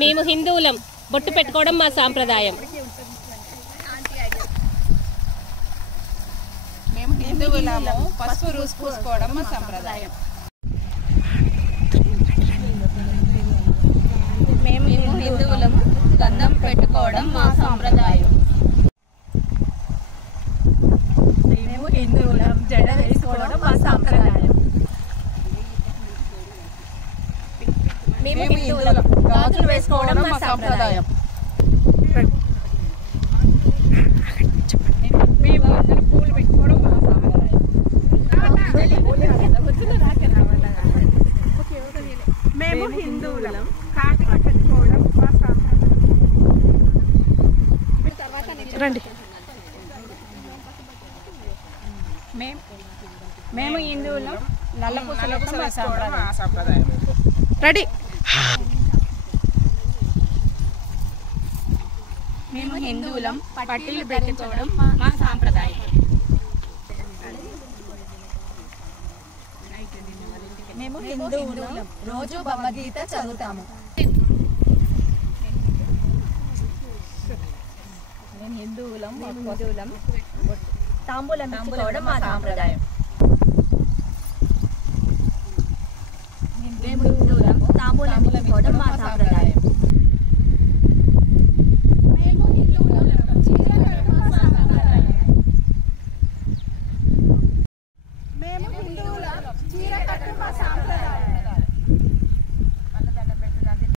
మేము హిందువులం, బొట్టు పెట్టుకోవడం మా సాంప్రదాయం. మేము హిందువులము, పసుపు పూసుకోవడం మా సంప్రదాయం. మేము హిందువులం, గంధం పెట్టుకోవడం మా సాంప్రదాయం. మేము హిందువులం, జడ వేసుకోవడం మా సాంప్రదాయం. మేము హిందువులం, గాజులు వేసుకోవడం మా సాంప్రదాయం. మేము పూలు పెట్టుకోవడం మా సాంప్రదాయం. మేము హిందువులం, కాటిక పెట్టుకోవడం మా సాంప్రదాయం. రండి. మేము హిందువులం, నల్ల పూసలు మా సాంప్రదాయం. రెడీ. మేము హిందువులం, పట్టీలు పెట్టుకోవడం మా సాంప్రదాయం. మేము హిందువులం, రోజు భగవద్గీత చదువుతాము. మేము హిందువులం, తాంబూలం ఇచ్చుకోవడం మా సాంప్రదాయం. మేము హిందువులం, తాంబూలం ఇచ్చుకోవడం మా సాంప్రదాయం.